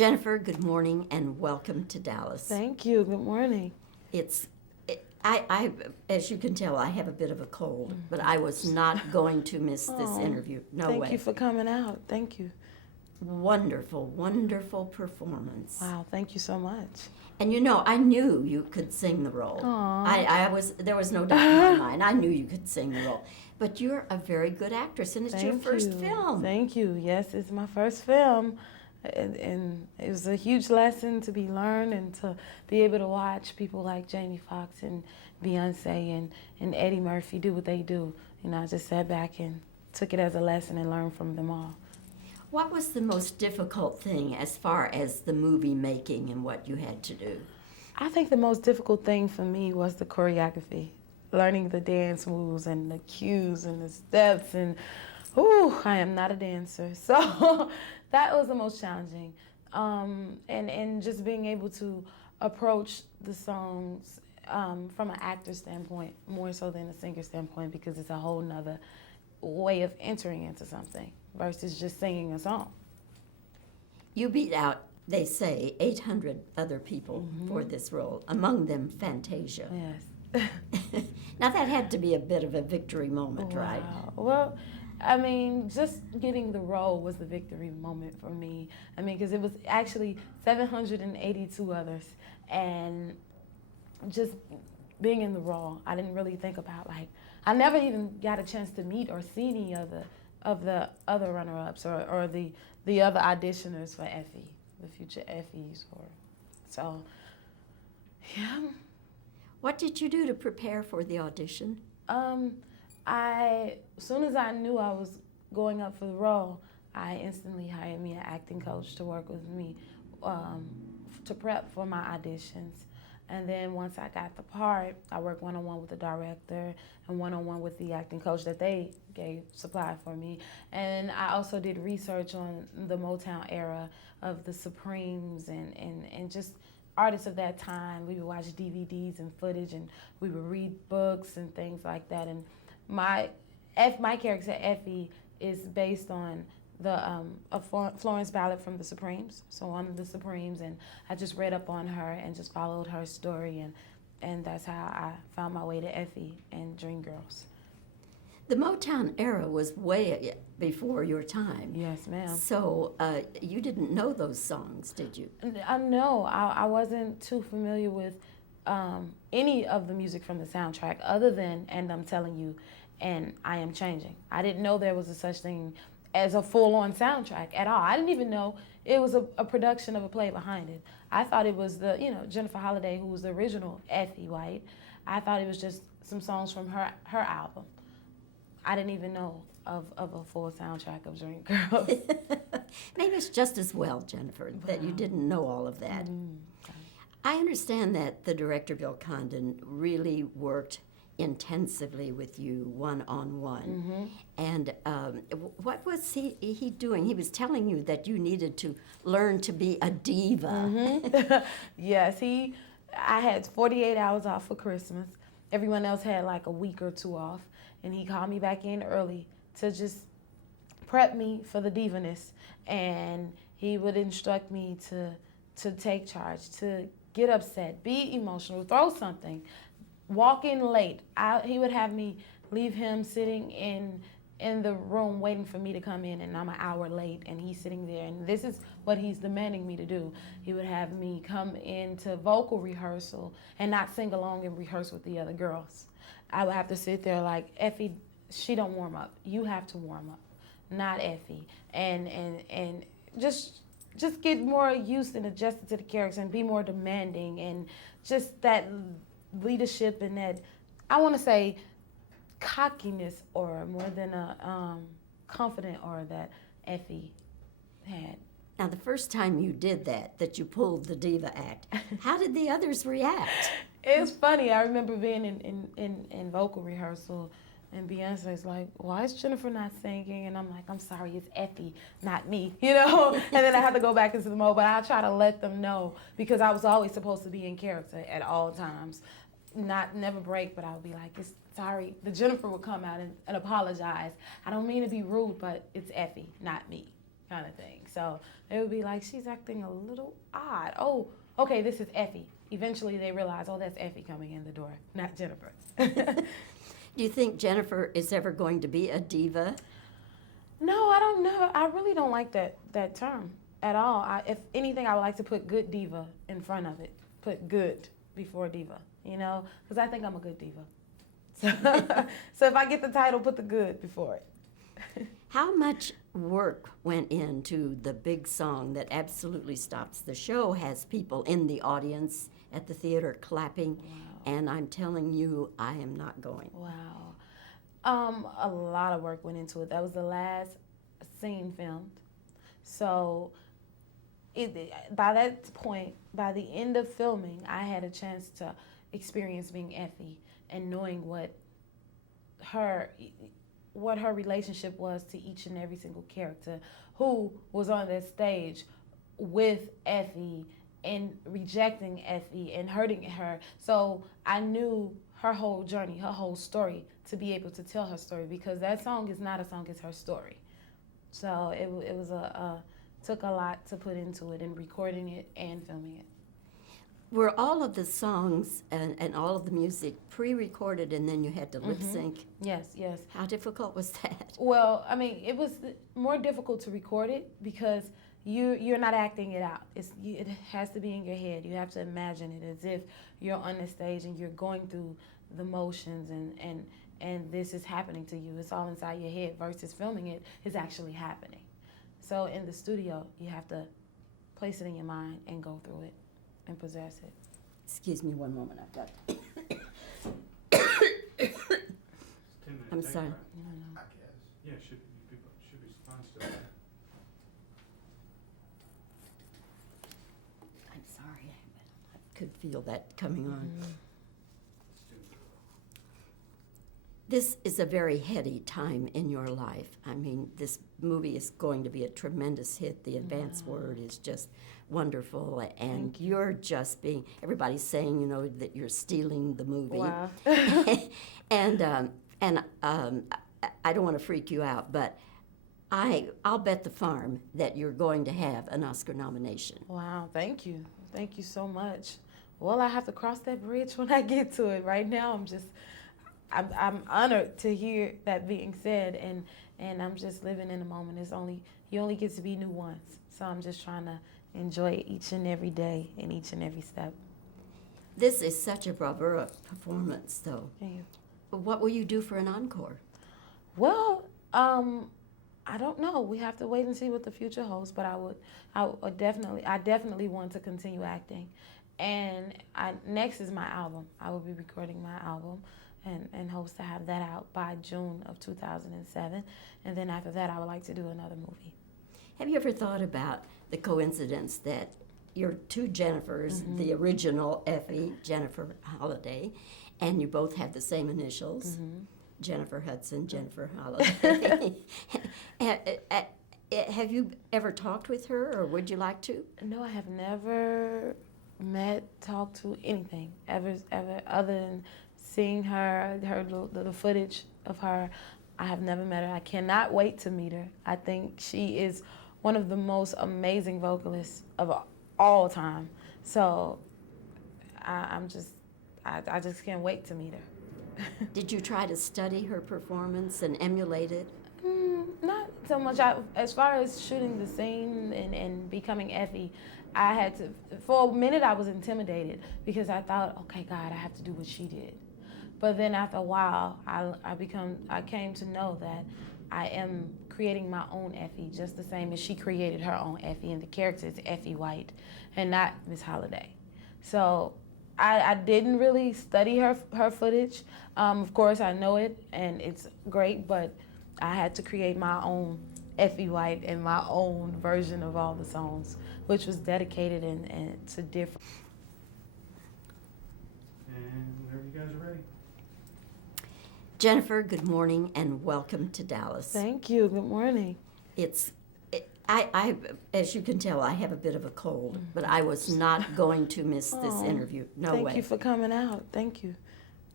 Jennifer, good morning and welcome to Dallas. Thank you. Good morning. As you can tell, I have a bit of a cold, but I was not going to miss this interview. No way. Thank you for coming out. Thank you. Wonderful, wonderful performance. Wow, thank you so much. And you know, I knew you could sing the role. Aww. There was no doubt in my mind. I knew you could sing the role. But you're a very good actress, and it's your first film. Thank you. Yes, it's my first film. And it was a huge lesson to be learned and to be able to watch people like Jamie Foxx and Beyonce and Eddie Murphy do what they do. You know, I just sat back and took it as a lesson and learned from them all. What was the most difficult thing as far as the movie making and what you had to do? I think the most difficult thing for me was the choreography, learning the dance moves and the cues and the steps and, I am not a dancer. So that was the most challenging. And just being able to approach the songs from an actor standpoint more so than a singer standpoint, because it's a whole nother way of entering into something versus just singing a song. You beat out, they say, 800 other people for this role, among them Fantasia. Yes. Now that had to be a bit of a victory moment, Wow. right? Well, I mean, just getting the role was the victory moment for me. I mean, because it was actually 782 others, and just being in the role, I didn't really think about, like, I never even got a chance to meet or see any of the other runner-ups or the other auditioners for Effie, the future Effies. So, yeah. What did you do to prepare for the audition? As soon as I knew I was going up for the role, I instantly hired me an acting coach to work with me to prep for my auditions. And then once I got the part, I worked one-on-one with the director and one-on-one with the acting coach that they supplied for me. And I also did research on the Motown era of the Supremes and just artists of that time. We would watch DVDs and footage, and we would read books and things like that. And my character, Effie, is based on a Florence ballad from the Supremes, so one of the Supremes, and I just read up on her and just followed her story, and that's how I found my way to Effie and Dreamgirls. The Motown era was way before your time. Yes, ma'am. So you didn't know those songs, did you? No, I wasn't too familiar with any of the music from the soundtrack other than And I'm Telling You and I Am Changing. I didn't know there was a such thing as a full-on soundtrack at all. I didn't even know it was a production of a play behind it. I thought it was Jennifer Holliday, who was the original Effie White. I thought it was just some songs from her album. I didn't even know of a full soundtrack of Dreamgirls. Maybe it's just as well, Jennifer, that you didn't know all of that. Okay. I understand that the director, Bill Condon, really worked intensively with you one-on-one. And what was he doing? He was telling you that you needed to learn to be a diva. Yes, I had 48 hours off for Christmas. Everyone else had like a week or two off. And he called me back in early to just prep me for the divaness. And he would instruct me to take charge, to get upset, be emotional, throw something, walk in late. He would have me leave him sitting in the room waiting for me to come in, and I'm an hour late, and he's sitting there, and this is what he's demanding me to do. He would have me come into vocal rehearsal and not sing along and rehearse with the other girls. I would have to sit there like, Effie, she don't warm up. You have to warm up, not Effie. And just get more used and adjusted to the character and be more demanding, and just that leadership and that, I want to say, cockiness or more than a confident aura that Effie had. Now, the first time you did that you pulled the diva act, how did the others react? It's funny. I remember being in vocal rehearsal, and Beyonce's like, why is Jennifer not singing? And I'm like, I'm sorry, it's Effie, not me, And then I had to go back into the mode, but I try to let them know, because I was always supposed to be in character at all times. Never break, but I would be like, sorry. The Jennifer would come out and apologize. I don't mean to be rude, but it's Effie, not me, kind of thing. So they would be like, she's acting a little odd. Oh, okay, this is Effie. Eventually they realize, oh, that's Effie coming in the door, not Jennifer. Do you think Jennifer is ever going to be a diva? No, I don't know. I really don't like that term at all. If anything, I would like to put good diva in front of it. Put good before diva, because I think I'm a good diva. So if I get the title, put the good before it. How much work went into the big song that absolutely stops the show, has people in the audience at the theater clapping, and I'm telling you, I am not going. Wow. A lot of work went into it. That was the last scene filmed. So by that point, by the end of filming, I had a chance to experience being Effie and knowing what her relationship was to each and every single character who was on that stage with Effie and rejecting Effie and hurting her. So I knew her whole journey, her whole story, to be able to tell her story, because that song is not a song, it's her story. So it was took a lot to put into it, in recording it and filming it. Were all of the songs and all of the music pre-recorded and then you had to lip sync? Yes. How difficult was that? Well, I mean, it was more difficult to record it because you're not acting it out. It has to be in your head. You have to imagine it as if you're on the stage and you're going through the motions and this is happening to you. It's all inside your head versus filming it is actually happening. So in the studio, you have to place it in your mind and go through it and possess it. Excuse me one moment, I've got 10 minutes. I'm take sorry. it, right? I guess. Yeah, should be fine still. I'm sorry, I could feel that coming on. This is a very heady time in your life. I mean, this movie is going to be a tremendous hit. The advance word is just wonderful, and you're just being, everybody's saying, that you're stealing the movie. Wow. and I don't want to freak you out, but I'll bet the farm that you're going to have an Oscar nomination. Wow, thank you. Thank you so much. Well, I have to cross that bridge when I get to it. Right now, I'm honored to hear that being said, and I'm just living in the moment. You only get to be new once, so I'm just trying to enjoy each and every day and each and every step. This is such a bravura performance, though. Thank you. What will you do for an encore? Well, I don't know. We have to wait and see what the future holds. But I definitely want to continue acting, and next is my album. I will be recording my album. And hopes to have that out by June of 2007. And then after that, I would like to do another movie. Have you ever thought about the coincidence that your two Jennifers, the original Effie, Jennifer Holliday, and you both have the same initials, Jennifer Hudson, Jennifer Holliday. Have you ever talked with her, or would you like to? No, I have never talked to anything, ever, other than seeing her, the footage of her. I have never met her. I cannot wait to meet her. I think she is one of the most amazing vocalists of all time. So I just can't wait to meet her. Did you try to study her performance and emulate it? Not so much. As far as shooting the scene and becoming Effie, I had to, for a minute I was intimidated because I thought, okay, God, I have to do what she did. But then after a while, I came to know that I am creating my own Effie, just the same as she created her own Effie, and the character is Effie White, and not Miss Holliday. So I didn't really study her footage. Of course, I know it, and it's great, but I had to create my own Effie White and my own version of all the songs, which was dedicated and to different. And whenever you guys are ready. Jennifer, good morning and welcome to Dallas. Thank you. Good morning. I as you can tell, I have a bit of a cold, but I was not going to miss this interview. No way. Thank you for coming out. Thank you.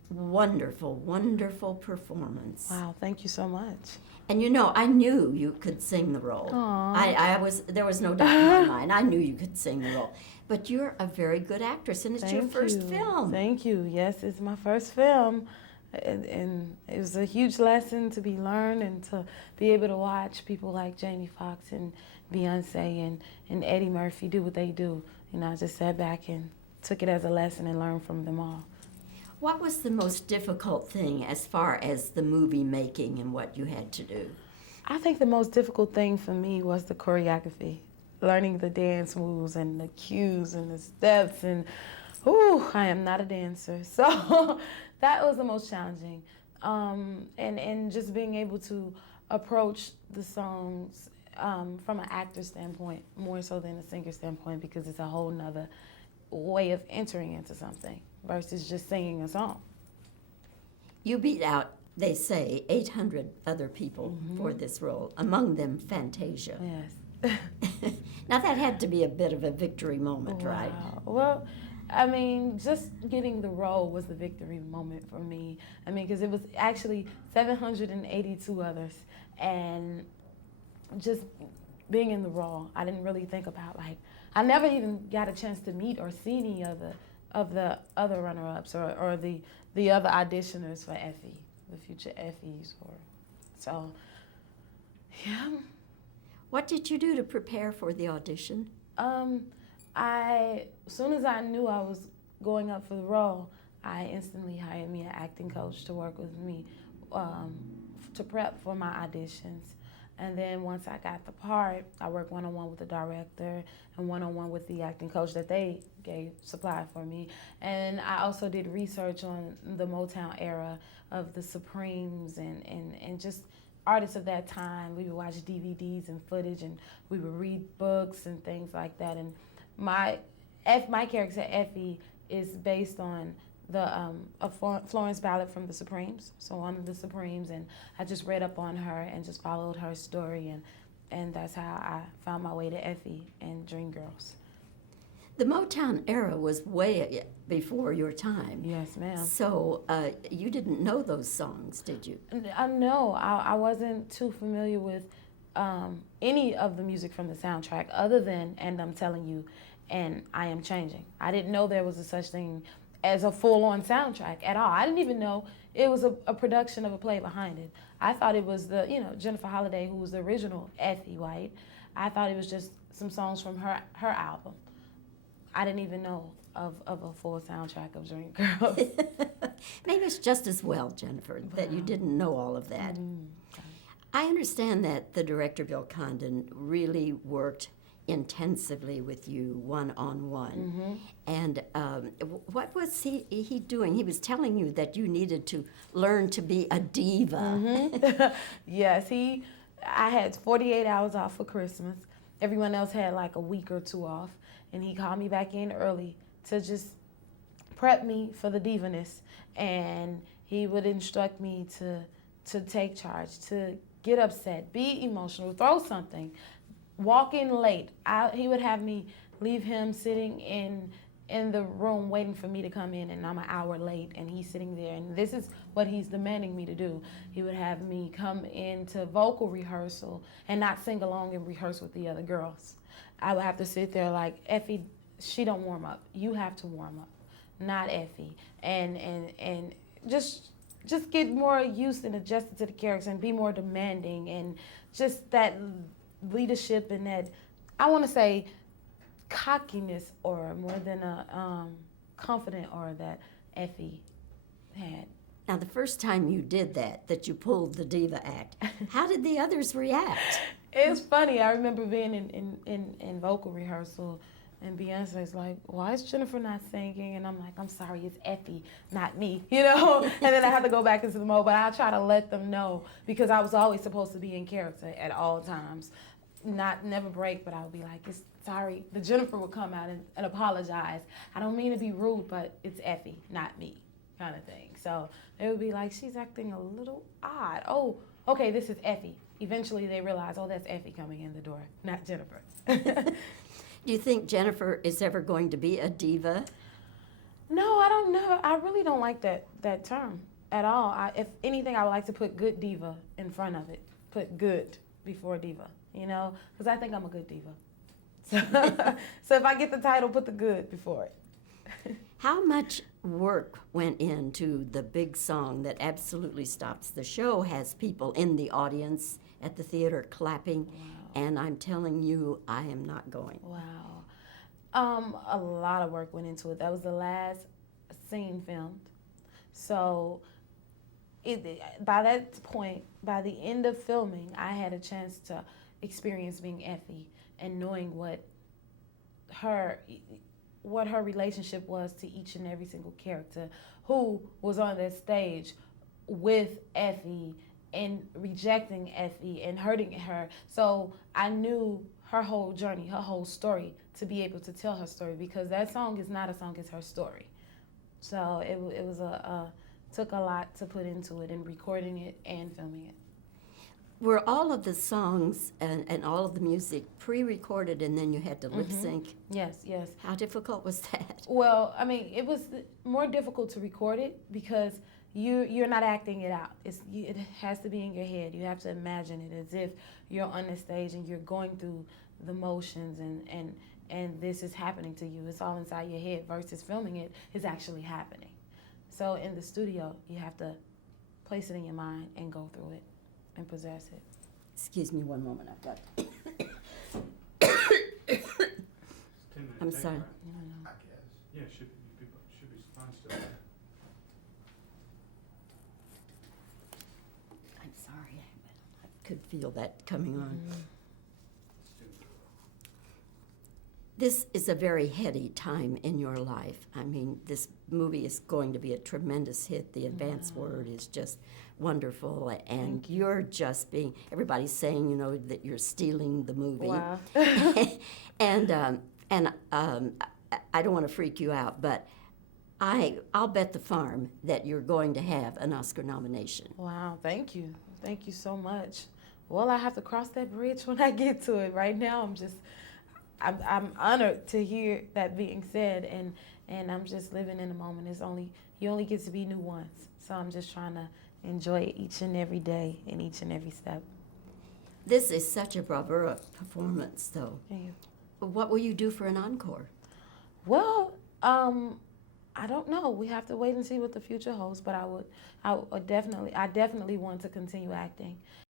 wonderful, wonderful performance. Wow, thank you so much. And you know, I knew you could sing the role. There was no doubt in my mind. I knew you could sing the role. But you're a very good actress, and it's your first film. Thank you. Yes, it's my first film. And it was a huge lesson to be learned and to be able to watch people like Jamie Foxx and Beyonce and Eddie Murphy do what they do. You know, I just sat back and took it as a lesson and learned from them all. What was the most difficult thing as far as the movie making and what you had to do? I think the most difficult thing for me was the choreography, learning the dance moves and the cues and the steps. And, I am not a dancer. So that was the most challenging. And just being able to approach the songs from an actor standpoint more so than a singer standpoint, because it's a whole nother way of entering into something versus just singing a song. You beat out, they say, 800 other people for this role, among them Fantasia. Yes. Now that had to be a bit of a victory moment, right? Well, I mean, just getting the role was the victory moment for me. I mean, because it was actually 782 others, and just being in the role, I didn't really think about, like, I never even got a chance to meet or see any of the other runner-ups or the other auditioners for Effie, the future Effies. So, yeah. What did you do to prepare for the audition? As soon as I knew I was going up for the role, I instantly hired me an acting coach to work with me to prep for my auditions. And then once I got the part, I worked one-on-one with the director and one-on-one with the acting coach that they supplied for me. And I also did research on the Motown era of the Supremes and just artists of that time. We would watch DVDs and footage, and we would read books and things like that. And my character, Effie, is based on a Florence ballad from the Supremes, so on the Supremes, and I just read up on her and just followed her story, and that's how I found my way to Effie and Dreamgirls. The Motown era was way before your time. Yes, ma'am. So you didn't know those songs, did you? No, I wasn't too familiar with any of the music from the soundtrack other than And I'm Telling You and I Am Changing. I didn't know there was a such thing as a full-on soundtrack at all. I didn't even know it was a production of a play behind it. I thought it was Jennifer Holliday, who was the original Effie White. I thought it was just some songs from her album. I didn't even know of a full soundtrack of Dreamgirls. Maybe it's just as well, Jennifer, that you didn't know all of that. I understand that the director, Bill Condon, really worked intensively with you one-on-one. And what was he doing? He was telling you that you needed to learn to be a diva. Yes, I had 48 hours off for Christmas. Everyone else had like a week or two off. And he called me back in early to just prep me for the divaness. And he would instruct me to take charge, to get upset, be emotional, throw something, walk in late. He would have me leave him sitting in the room waiting for me to come in, and I'm an hour late, and he's sitting there, and this is what he's demanding me to do. He would have me come into vocal rehearsal and not sing along and rehearse with the other girls. I would have to sit there like, Effie, she don't warm up. You have to warm up, not Effie. And just get more used and adjusted to the characters and be more demanding, and just that leadership and that, I want to say, cockiness or more than a confident aura that Effie had. Now, the first time you did that you pulled the diva act, how did the others react? It was funny. I remember being in vocal rehearsal, and Beyonce's like, why is Jennifer not singing? And I'm like, I'm sorry, it's Effie, not me, And then I have to go back into the mode, but I try to let them know, because I was always supposed to be in character at all times. Never break, but I would be like, it's sorry. The Jennifer would come out and apologize. I don't mean to be rude, but it's Effie, not me, kind of thing. So they would be like, she's acting a little odd. Oh, okay, this is Effie. Eventually they realize, oh, that's Effie coming in the door, not Jennifer. Do you think Jennifer is ever going to be a diva? No, I don't know. I really don't like that term at all. If anything, I would like to put good diva in front of it. Put good before diva, because I think I'm a good diva. So if I get the title, put the good before it. How much work went into the big song that absolutely stops the show, has people in the audience at the theater clapping, and I'm telling you, I am not going. Wow. A lot of work went into it. That was the last scene filmed. So by that point, by the end of filming, I had a chance to experience being Effie and knowing what her relationship was to each and every single character who was on that stage with Effie and rejecting Effie and hurting her. So I knew her whole journey, her whole story, to be able to tell her story, because that song is not a song, it's her story. So it was took a lot to put into it, and recording it and filming it. Were all of the songs and all of the music pre-recorded and then you had to lip sync? Yes. How difficult was that? Well, I mean, it was more difficult to record it because you're not acting it out. It has to be in your head. You have to imagine it as if you're on the stage and you're going through the motions and this is happening to you. It's all inside your head versus filming it is actually happening. So in the studio, you have to place it in your mind and go through it and possess it. Excuse me one moment, I've got... 10 minute I'm take, sorry. right? I guess. Yeah, people should be fine still. I'm sorry, I could feel that coming on. This is a very heady time in your life. I mean, this movie is going to be a tremendous hit. The advance word is just wonderful, and you're just being, everybody's saying, that you're stealing the movie. Wow. and I don't want to freak you out, but I'll bet the farm that you're going to have an Oscar nomination. Wow, thank you. Thank you so much. Well, I have to cross that bridge when I get to it. Right now, I'm honored to hear that being said, and I'm just living in the moment. You only get to be new once, so I'm just trying to enjoy each and every day and each and every step. This is such a bravura performance, though. Thank you. What will you do for an encore? Well, I don't know. We have to wait and see what the future holds. But I definitely want to continue acting,